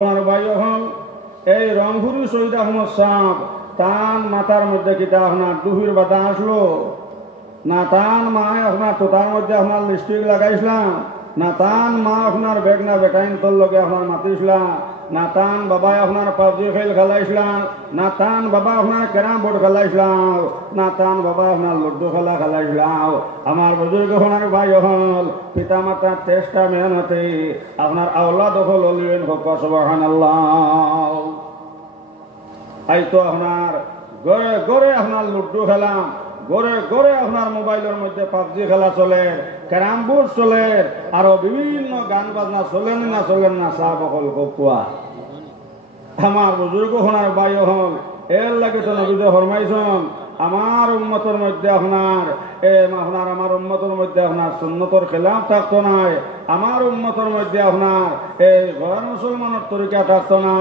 আমার ভাই হল এই রংপুরি শহীদ আহমদ সাহ তান মাথার মধ্যে কিতা আপনার দুহির বাতা আসলো না, তান মা আপনার তোতার মধ্যে আপনার লিপস্টিক লাগাইছিলাম না, তান মা আপনার বেগনা বেটাইন তোর লগে আপনার মাতিছিলাম না, তান বাবা আপনার পাবজি খেল খেলাইছিলাম না, তান বাবা আপনার ক্যারাম বোর্ড খেলাইছিলাম না, তান বাবা আপনার লুডু খেলা খেলাইছিলাম। আমার বুজুর্গ হনার ভাই হল পিতা মাতার চেষ্টা মেহনতে আপনার আওলাদ হল লিবেন হোক সুবহানাল্লাহ। এই তো আপনার গড়ে গড়ে আপনার লুডু খেলাম, গড়ে গড়ে আপনার মোবাইলের মধ্যে পাবজি খেলা চলে, ক্যারাম বোর্ড চলে, আরো বিভিন্ন গান বাজনা চলেন না চলেন না সাহ অকল কোয়া। আমার বুজুর্গ হনার ভাই হল এর লাগে তো নবীতে ফরমাইছেন আমার উম্মতের মধ্যে আপনার আমার উম্মতের মধ্যে আপনার সুন্নতর খেলাফ থাকতো নাই, আমার উম্মতের মধ্যে আপনার এই গড় মুসলমানের তরিকা থাকতো নাই।